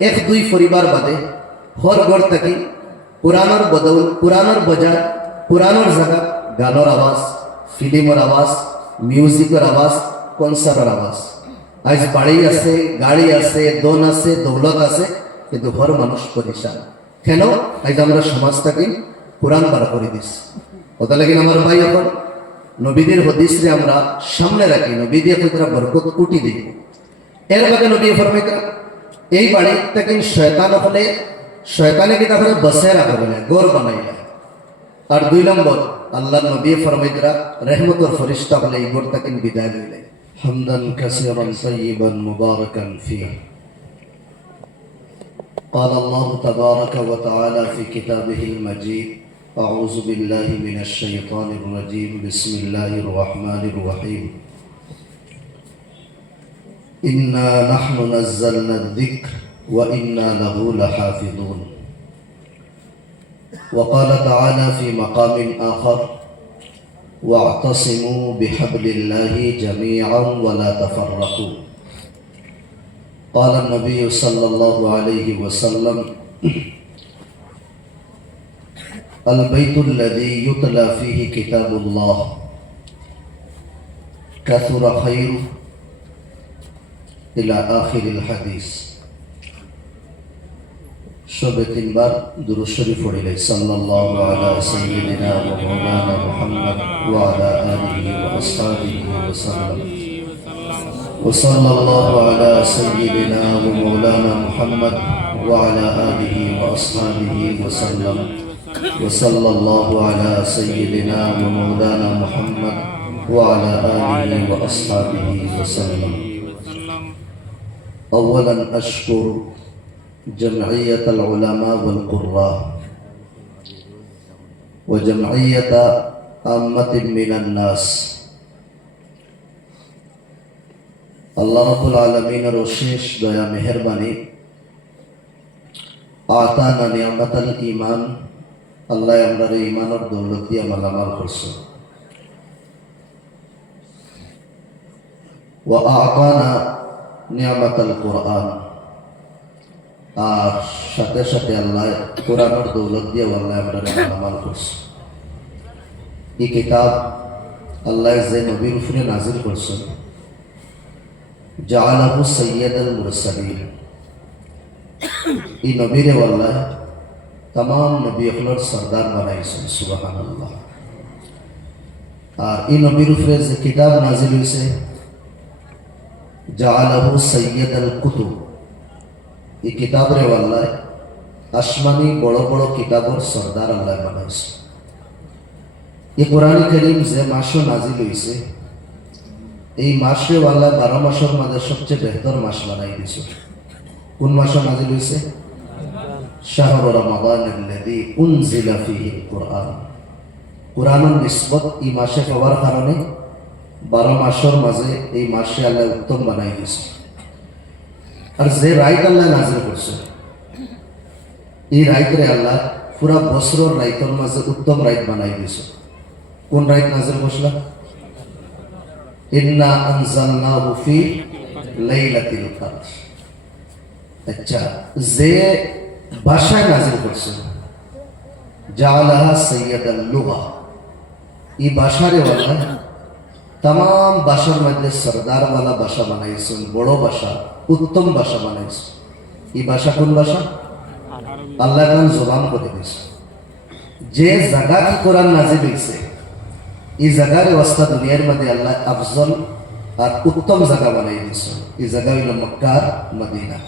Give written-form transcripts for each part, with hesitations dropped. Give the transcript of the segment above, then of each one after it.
এক দুই পরিবার বাদে হর ঘর থাকি পুরানোর বদল পুরানোর বাজার পুরানোর জায়গা গানোর আওয়াজ ফিল্মর আওয়াজ মিউজিকের আওয়াজ কনসার্টের আওয়াজ আজ বাড়ি আছে গাড়ি আছে দন আছে দৌলত আছে কিন্তু হর মানুষ পরিশান কেন আজ আমরা সমাজটাকে কোরআন বার করে দিস ওটা লাগে আমার ভাই এখন নবীদের হদিসরে আমরা সামনে রাখি নবী দিয়ে কইতরা বরকত কুটি দিব এর বাদে নবী ফরমাইতা এই বাড়ি থেকে শয়তান হলে শয়তানে কি তাহলে বসে রাখা বলে গোর বানাইলা আর দুই নম্বর আল্লাহ নবী ফরমাইতরা রহমতের ফরিস্তা হলে এই গোর থেকে বিদায় লইলে হামদান কাসীরান তাইয়িবান মুবারাকান ফীহি قال الله تبارك وتعالى في كتابه المجيد أعوذ بالله من الشيطان الرجيم بسم الله الرحمن الرحيم إنا نحن نزلنا الذكر وإنا له لحافظون وقال تعالى في مقام آخر واعتصموا بحبل الله جميعا ولا تفرقوا قال النبي صلى الله عليه وسلم البيت الذي يتلى فيه كتاب الله كثر خيره إلى آخر الحديث شبه تنبار درود شريف পড়িলে সাল্লাল্লাহু আলা সাইয়্যিদিনা ওয়া মাওলানা মুহাম্মদ ওয়া আলা আলিহি ওয়া আসহাবিহি ওয়া সাল্লাম وصلى الله على سيدنا ومولانا محمد وعلى آله وأصحابه وسلم وصلى الله على سيدنا ومولانا محمد وعلى آله وأصحابه وسلم أولا أشكر جمعية العلماء والقراء وجمعية عامة من الناس আল্লাহ রাব্বুল আলামিনের অশেষ দয়া মেহেরবানি আতানা নিয়ামাতাল ঈমান আল্লাহ আমরার ঈমানের দৌলত দিয়ে মালামাল করছে ওয়া আতানা নিয়ামাতাল কুরআন আর সাথে সাথে আল্লাহ কোরআনের দৌলত দিয়ে আল্লাহ আমরার মালামাল করছে এই কিতাব আল্লাহ যে নবীর উপরে নাজিল করছে জাআলাহু সাইয়্যিদাল মুরসালিন এই নবীরে আল্লাহ तमाम নবীগুলোর সরদার বানাইছেন সুবহানাল্লাহ আর এই নবীর উপরে যে কিতাব নাজিল হইছে জাআলাহু সাইয়্যিদাল কুতুব এই কিতাবরে আল্লাহ আসমানি বড় বড় কিতাবর সরদার আল্লাহ বানাইছে এই কোরআন কারীম যে মাসে নাজিল হইছে এই মাসে আল্লাহ 12 মাসের মধ্যে সবচেয়ে বেহতর মাস বানাই দিয়েছে কোন মাসে নাজিল হইছে শাহরু রমাদান আল্লাযী উনজিলা ফীহিল কুরআন কুরআনের নিসবত এই মাসে হওয়ার কারণে 12 মাসের মাঝে এই মাসে আল্লাহ উত্তম বানাই দিয়েছে আর যে রাইত আল্লাহ নাজিল করছে এই রাইতরে আল্লাহ পুরা বছরের রাইতের মাঝে উত্তম রাইত বানাই দিয়েছে কোন রাইত নাজিল করছিলা ইন্না আনজালনাহু ফি লাইলাতিল কদর আচ্ছা যে ভাষায় নাজিল করছে জাআলাহা সাইয়্যিদাল লুগা এই ভাষারে ওয়ালা तमाम ভাষার মধ্যে সরদার वाला ভাষা বানাইছেন বড় ভাষা উত্তম ভাষা বানাইছেন এই ভাষা কোন ভাষা আল্লাহ কোন জবান করে দিয়েছে যে জায়গা কি কোরআন নাজিল হইছে এই জায়গার অবস্থা দুনিয়ার মধ্যে আল্লাহ আফজল আর উত্তম জায়গা বানাই দিয়েছে এই জায়গা হইল মক্কা মদিনা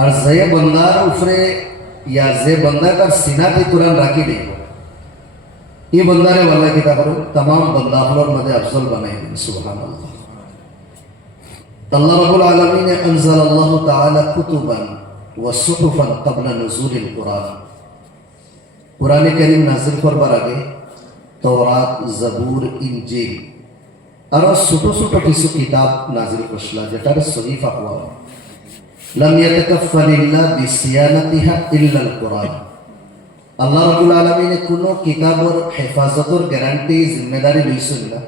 আর যে বন্দার উপরে ইয়া যে বন্দা তার সিনাতে কোরআন রাখি দেব এই বন্দারে আল্লাহ কি তা করো तमाम বন্দাগুলোর মধ্যে আফজল বানাই দিন সুবহানাল্লাহ আল্লাহ রাব্বুল আলামিন আনজালাল্লাহু তাআলা কুতুবান ওয়া সুহুফান ক্বাবলা নুজুলিল কুরআন কুরআনে কারীম নাযিল করবার আগে তওরাত জাবুর ইনজিল আর ছোট ছোট কিছু কিতাব নাযিল করছিলা যেটার সহিফা হওয়া লাম ইয়াতাকাফফালিল্লাহ বিসিয়ানাতিহা ইল্লাল কুরআন আল্লাহ রাব্বুল আলামিন কোন কিতাবের হেফাজতের গ্যারান্টি জিম্মেদারি লইছেন না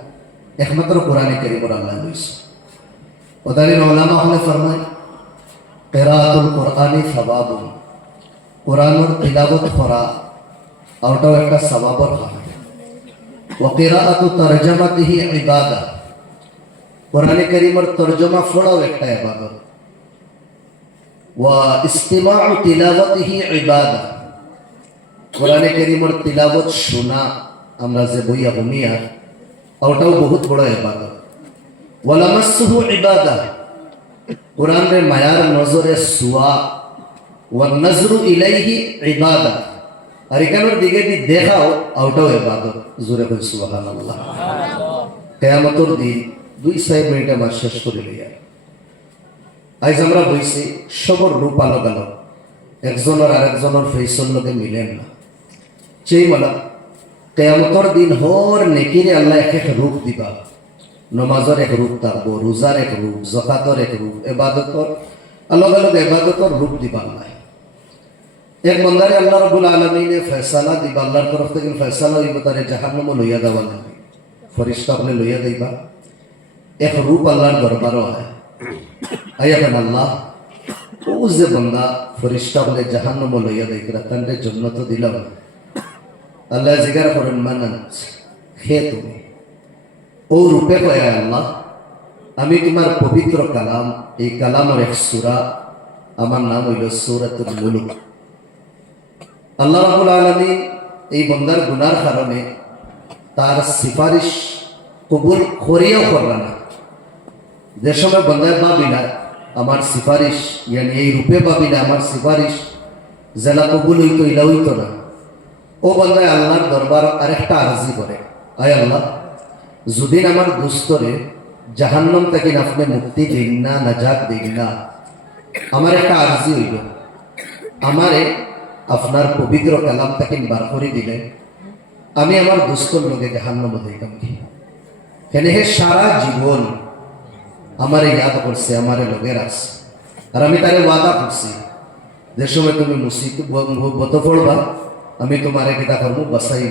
একমাত্র কোরআনে কারীমের আল্লাহ লইছে ওদালিল উলামা হলে ফরমায় কিরাআতুল কুরআনি সওয়াবুন, কোরআনের তিলাওয়াত করা ওটাও একটা সওয়াবের কাজ। ওয়া কিরাআতু তারজামাতিহি ইবাদা, কোরআনে কারীমের তরজমা পড়াও একটা ইবাদত। ওয়া ইসতিমাউ তিলাওয়াতিহি ইবাদা, কোরআনে কারীমের তিলাওয়াত শোনা আমরা যে বইয়া বমিয়া ওটাও বহুত বড় ইবাদত। ওয়া লামাসসুহু ইবাদা, কোরআনের মায়ার নজরে সুয়া, ওয়া নজরু ইলাইহি ইবাদা, আর এখানের দিকে দি দেখাও ওটাও ইবাদত। জোরে বল সুবহানাল্লাহ। কিয়ামতের দিন 2-4 মিনিট আমার শেষ করে লইয়া আজ আমরা বইছি সবর রূপ আলাদা আলাদা, একজনের আরেকজনের ফেসের লগে মিলেন না। সেই মালা কিয়ামতের দিন হর নেকিরে আল্লাহ এক এক রূপ দিবা। নমাজের এক রূপ থাকবো, রোজার এক রূপ, যাকাতের এক রূপ, ইবাদতের আলাদা আলাদা ইবাদতের রূপ দিবা আল্লাহ। এক বান্দারে আল্লাহ রাব্বুল আলামিনে ফয়সালা দিবা, আল্লাহর তরফ থেকে ফয়সালা হইব তারে জাহান্নামে লইয়া দেওয়া লাগবে। ফেরেশতা আপনি লইয়া দিবা, এক রূপ আল্লাহর দরবারও হয়। আয়াতেন আল্লাহ ও যে বান্দা ফেরেশতা বলে জাহান্নামে লইয়া দিবা তারে জান্নাত দিলাম। আল্লাহ জিজ্ঞাসা করেন মানাত, হে তুমি? ও রূপে কয় আল্লাহ আমি তোমার পবিত্র কালাম, এই কালামের এক সূরা, আমার নাম হইল সূরাতুল মুলক। আল্লাহ রাব্বুল আলামিন এই বান্দার গুনার কারণে তার সিফারিশ কবুল করিয়াও করলেন না। যে সময় বান্দায় ভাবিনা আমার সিফারিশ, ইয়ানি এই রূপে ভাবিনা আমার সিফারিশ জেলা কবুল হইতো, ইলা হইতো না, ও বান্দায় আল্লাহর দরবার আরেকটা আরজি করে, আয় আল্লাহ যদি আমার দুস্তরে জাহান্নাম থেকে আপনি মুক্তি দিন না, নাজাত দিন না, আমার একটা আরজি হইল, আমারে আপনার পবিত্র কালাম থেকে বার করে দিলে আমি আমার দুস্তর লোকে জাহান্নামে দিতাম কি। কেন হে সারা জীবন আমারে ইয়াদ করছে, আমারে লোকের আছে, আর আমি তারে ওয়াদা করছি যে সময় তুমি মুসিবত পড়বা আমি তোমার কিতা কর্ম বাসাই।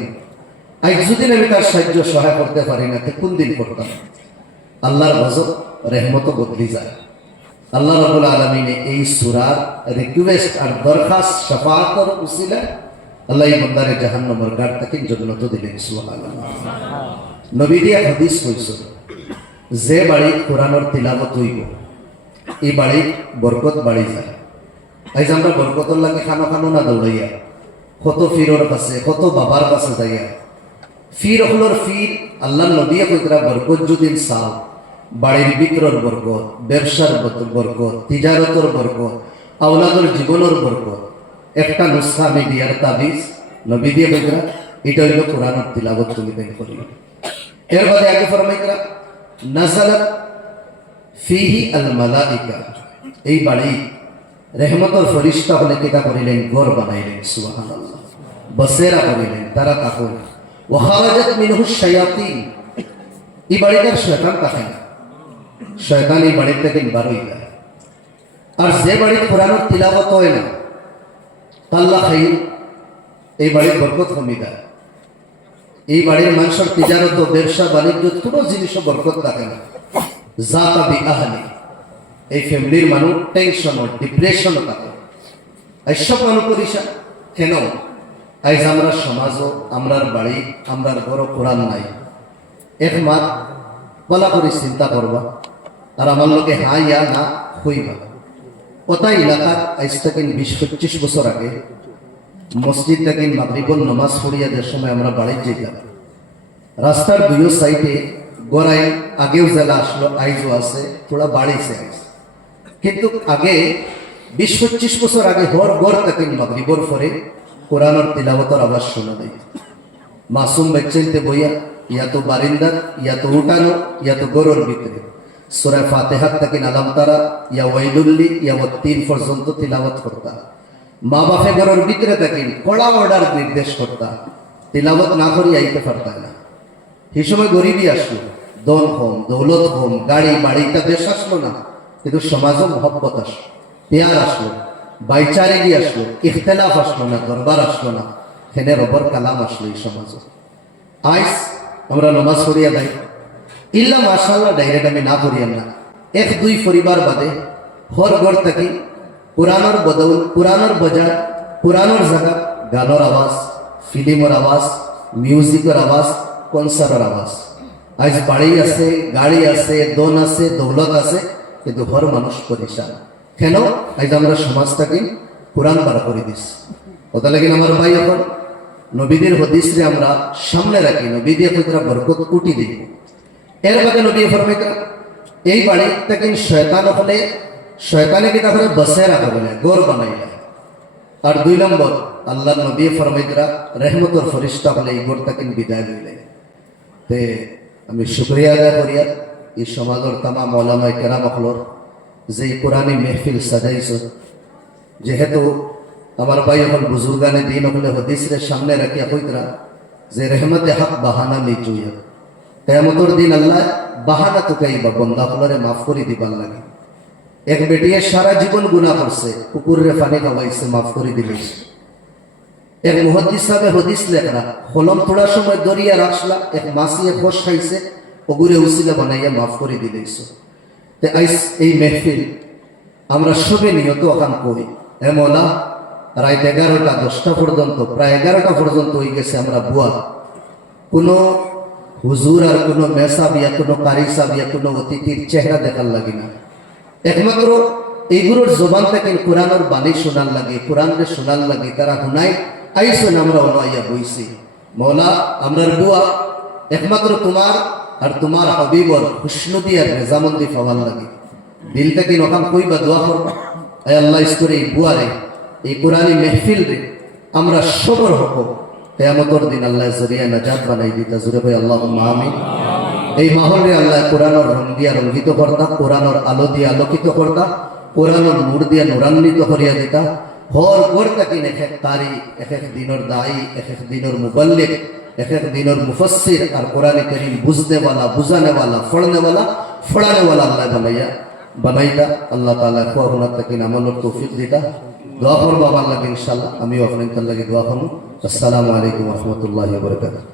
আজ যদি আমি তার সাহায্য সহায় করতে পারি না, কোন দিন করতাম? আল্লাহর গজব রহমত বদলি যায়। আল্লাহ রাব্বুল আলামিনে এই সূরার রিকোয়েস্ট আর দরখাস্ত শাফাআতের উসিলায় আল্লাহ এই বান্দারে জাহান্নামের গাড় থেকে জান্নাত দিলেন। সুবহানাল্লাহ। নবী দিয়া হাদিস কইছে যে বাড়ি কোরআনের তিলাওয়াত হইব এই বাড়ি বরকত বাড়ি যায়। আজ আমরা বরকতের লাগে খানো খানো না দৌড়াইয়া কত ফিরর কাছে, কত বাবার কাছে যাইয়া ফির হলোর ফির আল্লাহ নবী কইতরা বরকত যদি চাও, বাড়ির বিক্রর বরকত, ব্যবসার বরকত, তিজারতর বরকত, আওলাদের জীবনের বরকত, একটা নুসখা আমি দিয়ার তাবিজ নবী দিয়ে কইতরা এটা হইল কোরআনের তিলাওয়াত তুমি তাই করি। এর বাদে আগে ফরমাইতরা নাযালাত ফিহি আল মালাইকা, এই বাড়ি রহমতের ফেরেশতা হলে কিতা করিলেন? ঘর বানাইলেন। সুবহানাল্লাহ। বসেরা করিলেন, তারা তাকল। ওয়া খারাজাত মিনহু শায়াতিন, এই বাড়িটার শয়তান থাকে না, শয়তান এই বাড়ি থেকে বার হয়ে যায়। আর যে বাড়ি কোরআনের তিলাওয়াত হয় না আল্লাহ খাইর, এই বাড়ির বরকত কমে যায়। এই বাড়ির মানুষের তিজারত, ব্যবসা বাণিজ্য কোনো জিনিসও বরকত থাকে না। জাতা বি আহলি, এই ফ্যামিলির মানুষ টেনশন ও ডিপ্রেশন থাকে। এইসব মানুষ করিস কেন? আজ আমরা সমাজও, আমরার বাড়ি, আমরার ঘরও কোরআন নাই। এক মাত বলা করে চিন্তা করবা, আর আমার লোকে হা ইয়া না হইবা। ওটাই এলাকার আজ থেকে 20-25 বছর আগে মসজিদ থেকে মাগরিবুল নামাজ পড়িয়া যে সময় আমরা বাড়ি যেতাম, রাস্তার দুই সাইডে গড়াই আগেও জেলা আসলো, আইজও আছে, থোড়া বাড়িছে আইজ। কিন্তু আগে 20-25 বছর আগে হর গড় থেকে মাগরিবর পরে কোরআনের তিলাওয়াতের আওয়াজ শোনা দেয়। মাসুম বাচ্চাইতে বইয়া ইয়া তো বারিন্দার, ইয়া তো উঠানো, ইয়া তো গরুর ভিতরে সূরা ফাতিহা থেকে আলাম তারা ইয়া ওয়াইলুল্লি ইয়া ওয়াত্তিন পর্যন্ত তিলাওয়াত করতা। মা বাপে গরুর ভিতরে থাকেন কড়া অর্ডার নির্দেশ করতা, তিলাওয়াত না করি আইতে পারতা না। এই সময় গরিবই আসলো, দন কম, দৌলত কম, গাড়ি বাড়িটা দেশ আসলো না, কিন্তু সমাজও মহব্বত আসলো, পেয়ার আসলো, বাইচারিগি আসলো, ইখতিলাফ আসলো না, দরবার আসলো না, হেনে রবর কালাম আসলো এই সমাজে। আইস আমরা নামাজ পড়িয়া যাই, ইল্লা মাশাআল্লাহ ডাইরেক্ট আমি না পড়িয়াম না, 1-2 পরিবার বাদে হর ঘর থাকি পুরানোর বদল, পুরানোর বাজার, পুরানোর জায়গা গানোর আওয়াজ, ফিল্মর আওয়াজ, মিউজিকের আওয়াজ, কনসার্টের আওয়াজ। আজ বাড়ি আছে, গাড়ি আছে, দন আছে, দৌলত আছে, কিন্তু হর মানুষ পরিশান। কেন? আজ আমরা সমাজটাকে কোরআন বার করে দিস। ওটা লাগি আমার ভাই, এখন নবীদের হদিসরে আমরা সামনে রাখি, নবী দিয়ে কইতরা বরকত কুটি দিব। এর বাদে নবী ফরমাইতা এই বাড়ি থেকে শয়তান হলে শয়তানে কি তাহলে বসে রাখা বলে গোর বানাইলা। আর 2 নম্বর আল্লাহ নবী ফরমাইতরা রহমতর ফরিস্তা হলে এই গোর তাকে বিদায় লইলে। তে আমি শুকরিয়া আদায় করিয়া এই সমাজের তামাম ওলামায়ে কেরাম হলর যে কোরআনী মেহফিল সাজাইছ, যেহেতু আমার ভাই এখন বুজুর্গানে দিন হলে হদিসের সামনে রাখিয়া কইতরা যে রহমতে হক বাহানা নেই চুইয়া, কিয়ামতের দিন আল্লাহ বাহানা তুকাইবা বন্দা হলরে মাফ করে দিবার লাগে। এক বেটিয়ে সারা জীবন গুনাহ করছে, কুকুরে পানি খাওয়াইছে, মাফ করে দিলিস। এক মুহাদ্দিস সাহেব হদিস লেখরা হলম থোড়া সময় দরিয়া রাখলা, এক মাসিয়ে খোশ খাইছে, ওগুরে উসিলা বানাইয়া মাফ করে দিলিস। তে আইস এই মেহফিল আমরা সবে নিয়ত ওখান কই, হে মৌলা রাত 11টা 10টা পর্যন্ত, প্রায় 11টা পর্যন্ত হয়ে গেছে আমরা বুয়া। কোনো হুজুর আর কোনো মেসাবিয়া, কোনো কারি সাবিয়া, কোনো অতিথির চেহারা দেখার লাগে না। একমাত্র এইগুলোর জবান থেকে কোরআনের বাণী শোনার লাগে, কোরআনকে শোনার লাগে। তারা হুনাই আইসেন, আমরা অনাইয়া বইছি। মৌলা আমরার বুয়া একমাত্র তোমার আর তোমার হাবিবর হুসনু দিয়ে রেজামন্দি পাওয়ার লাগে। দিল থেকে নখান কইবা দোয়া করবা, আয় আল্লাহ ইস্তরে এই বুয়ারে, এই কোরআনী মেহফিল রে আমরা সবর হব, কিয়ামতের দিন আল্লাহ জরিয়া নাজাত বানাই দিতা। জুড়ে ভাই আল্লাহুম্মা আমিন। এই মাহলে আল্লাহ কোরআনের রং দিয়া রঙ্গিত করতা, কোরআনের আলো দিয়ে আলোকিত করতা, কোরআনের নূর দিয়া নূরান্বিত করিয়া দিতা। হর ঘর থাকি এক এক তারি, এক এক দিনের দায়ী, এক এক দিনের মুবাল্লিগ, এক এক দিনের মুফাসসির, আর কোরআনে কারীম বুঝনেওয়ালা, বুঝানেওয়ালা, পড়নেওয়ালা, পড়ানেওয়ালা আল্লাহ বানাইতা। আল্লাহ তাআলা কোরআন থাকি আমলের তৌফিক দিতা। দোয়া করবো আমার লাগে ইনশাআল্লাহ, আমিও আপনাদের লাগে দোয়া করবো। আসসালামু আলাইকুম ওয়া রাহমাতুল্লাহি ওয়া বারাকাতুহু।